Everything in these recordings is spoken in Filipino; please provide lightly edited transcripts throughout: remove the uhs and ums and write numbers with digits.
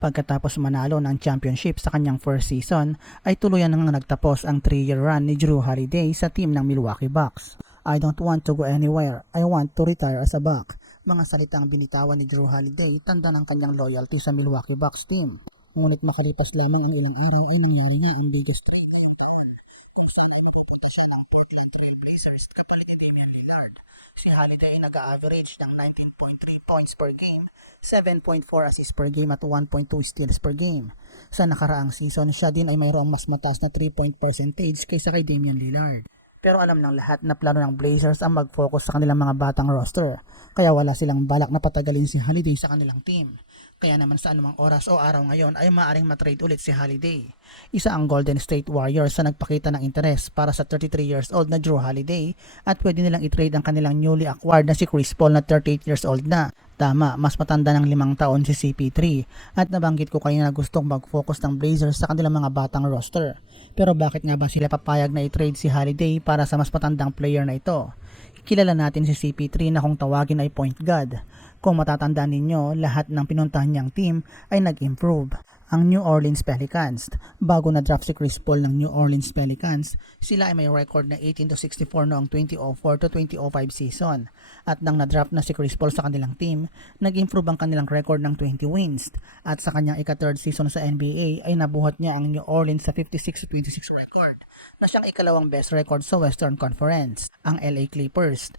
Pagkatapos manalo ng championship sa kanyang first season, ay tuluyan nang nagtapos ang 3-year run ni Jrue Holiday sa team ng Milwaukee Bucks. "I don't want to go anywhere. I want to retire as a Buck." Mga salitang binitawan ni Jrue Holiday, tanda ng kanyang loyalty sa Milwaukee Bucks team. Ngunit makalipas lamang ang ilang araw ay nangyari nga ang biggest trade ng taon, kung saan ay mapupunta siya ng Portland Trail Blazers kapalit ni Damian Lillard. Si Holiday ay nag-a-average ng 19.3 points per game, 7.4 assists per game at 1.2 steals per game. Sa nakaraang season, siya din ay mayroong mas mataas na 3-point percentage kaysa kay Damian Lillard. Pero alam ng lahat na plano ng Blazers ang mag-focus sa kanilang mga batang roster, kaya wala silang balak na patagalin si Holiday sa kanilang team. Kaya naman sa anumang oras o araw ngayon ay maaaring matrade ulit si Holiday. Isa ang Golden State Warriors sa nagpakita ng interes para sa 33 years old na Jrue Holiday at pwede nilang i-trade ang kanilang newly acquired na si Chris Paul na 38 years old na. Tama, mas matanda ng 5 taon si CP3 at nabanggit ko kanina na gustong mag-focus ng Blazers sa kanilang mga batang roster. Pero bakit nga ba sila papayag na i-trade si Holiday para sa mas matandang player na ito? Kilala natin si CP3 na kung tawagin ay point guard. Kung matatandaan ninyo, lahat ng pinuntahan niyang team ay nag-improve. Ang New Orleans Pelicans, bago na-draft si Chris Paul ng New Orleans Pelicans, sila ay may record na 18-64 noong 2004-2005 season. At nang na-draft na si Chris Paul sa kanilang team, nag-improve ang kanilang record ng 20 wins. At sa kanyang ika-third season sa NBA ay nabuhat niya ang New Orleans sa 56-26 record, na siyang ikalawang best record sa Western Conference. Ang LA Clippers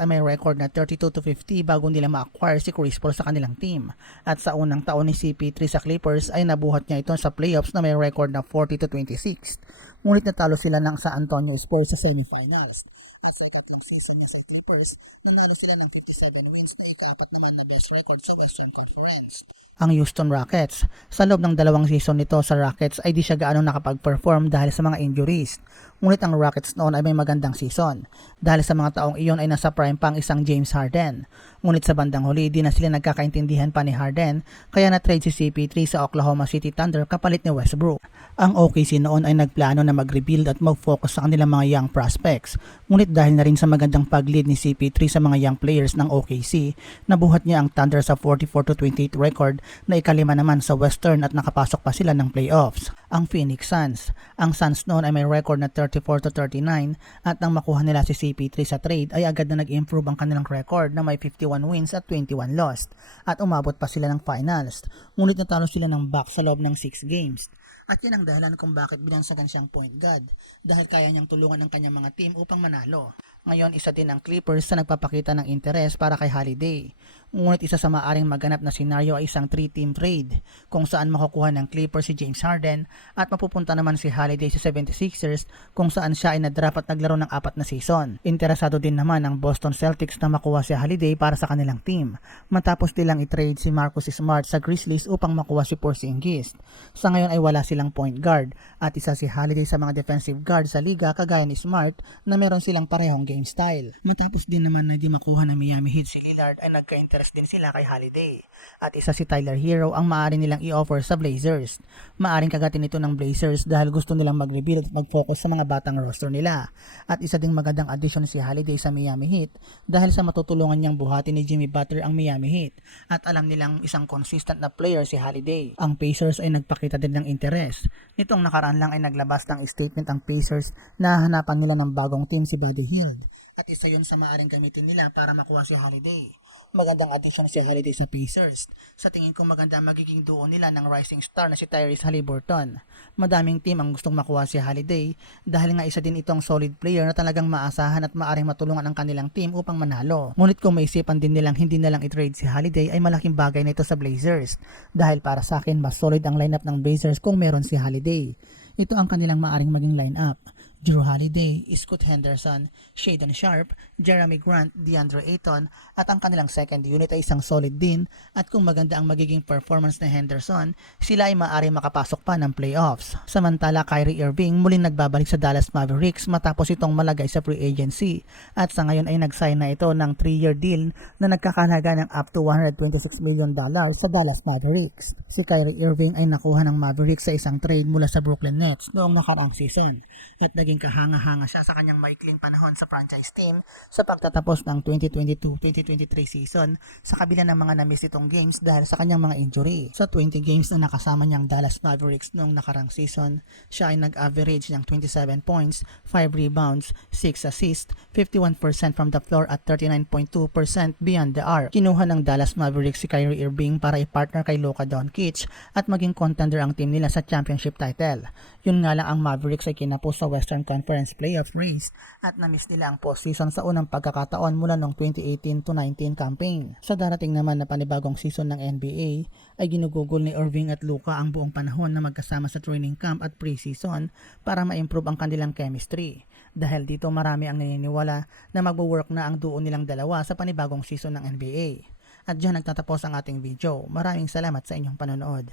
ay may record na 32-50 bago nila ma-acquire si Chris Paul sa kanilang team. At sa unang taon ni CP3 sa Clippers ay nabuhat niya ito sa playoffs na may record na 40-26. Ngunit natalo sila ng San Antonio Spurs sa semifinals. At sa ikatlong season niya sa Clippers, nanalo sila ng 57 wins na ika-4 naman na best record sa Western Conference. Ang Houston Rockets, sa loob ng 2 season nito sa Rockets ay di siya gaano nakapag-perform dahil sa mga injuries. Ngunit ang Rockets noon ay may magandang season. Dahil sa mga taong iyon ay nasa prime pa ang isang James Harden. Ngunit sa bandang huli, di na sila nagkakaintindihan pa ni Harden, kaya na-trade si CP3 sa Oklahoma City Thunder kapalit ni Westbrook. Ang OKC noon ay nagplano na mag-rebuild at mag-focus sa kanilang mga young prospects. Ngunit dahil na rin sa magandang pag-lead ni CP3 sa mga young players ng OKC, nabuhat niya ang Thunder sa 44-28 record na ikalima naman sa Western at nakapasok pa sila ng playoffs. Ang Phoenix Suns. Ang Suns noon ay may record na 34-39 at nang makuha nila si CP3 sa trade ay agad na nag-improve ang kanilang record na may 51 wins at 21 lost at umabot pa sila ng finals. Ngunit natalo sila ng Bucks sa loob ng 6 games. At yan ang dahilan kung bakit binansagan siyang point guard dahil kaya niyang tulungan ang kanyang mga team upang manalo. Ngayon, isa din ang Clippers sa nagpapakita ng interes para kay Holiday. Ngunit isa sa maaring maganap na senaryo ay isang 3-team trade kung saan makukuha ng Clippers si James Harden at mapupunta naman si Holiday sa 76ers kung saan siya ay na-draft at naglaro ng 4 na season. Interesado din naman ang Boston Celtics na makuha si Holiday para sa kanilang team matapos nilang i-trade si Marcus Smart sa Grizzlies upang makuha si Porzingis. Sa ngayon ay wala silang point guard at isa si Holiday sa mga defensive guard sa liga kagaya ni Smart na meron silang parehong game style. Matapos din naman na di makuha ng Miami Heat si Lillard ay nagka-interest din sila kay Holiday. At isa si Tyler Hero ang maaari nilang i-offer sa Blazers. Maaring kagatin ito ng Blazers dahil gusto nilang mag-rebuild at mag-focus sa mga batang roster nila. At isa ding magandang addition si Holiday sa Miami Heat dahil sa matutulungan niyang buhatin ni Jimmy Butler ang Miami Heat. At alam nilang isang consistent na player si Holiday. Ang Pacers ay nagpakita din ng interes. Nitong nakaraan lang ay naglabas ng statement ang Pacers na hanapan nila ng bagong team si Buddy Hield. At isa yun sa maaaring gamitin nila para makuha si Holiday. Magandang addition si Holiday sa Pacers. Sa tingin ko maganda ang magiging duo nila ng rising star na si Tyrese Haliburton. Madaming team ang gustong makuha si Holiday dahil nga isa din itong solid player na talagang maasahan at maaaring matulungan ang kanilang team upang manalo. Ngunit kung maisipan din nilang hindi nalang i-trade si Holiday ay malaking bagay na ito sa Blazers dahil para sa akin mas solid ang lineup ng Blazers kung meron si Holiday. Ito ang kanilang maaaring maging lineup: Jrue Holiday, Scoot Henderson, Shaedon Sharpe, Jeremy Grant, DeAndre Ayton at ang kanilang second unit ay isang solid din at kung maganda ang magiging performance ni Henderson, sila ay maaari makapasok pa ng playoffs. Samantala, Kyrie Irving muling nagbabalik sa Dallas Mavericks matapos itong malagay sa free agency at sa ngayon ay nag-sign na ito ng 3-year deal na nagkakahalaga ng up to $126 million sa Dallas Mavericks. Si Kyrie Irving ay nakuha ng Mavericks sa isang trade mula sa Brooklyn Nets noong nakaraang season at naging naging kahanga-hanga siya sa kanyang maikling panahon sa franchise team sa pagtatapos ng 2022-2023 season sa kabila ng mga na-miss itong games dahil sa kanyang mga injury. Sa 20 games na nakasama niyang Dallas Mavericks noong nakarang season, siya ay nag-average ng 27 points, 5 rebounds, 6 assists, 51% from the floor at 39.2% beyond the arc. Kinuha ng Dallas Mavericks si Kyrie Irving para i-partner kay Luka Doncic at maging contender ang team nila sa championship title. Yun nga lang ang Mavericks ay kinapos sa Western Conference playoff race at na-miss nila ang postseason sa unang pagkakataon mula noong 2018-19 campaign. Sa darating naman na panibagong season ng NBA ay ginugugol ni Irving at Luka ang buong panahon na magkasama sa training camp at preseason para ma-improve ang kanilang chemistry. Dahil dito marami ang naniniwala na magwo-work na ang duo nilang dalawa sa panibagong season ng NBA. At diyan nagtatapos ang ating video. Maraming salamat sa inyong panonood.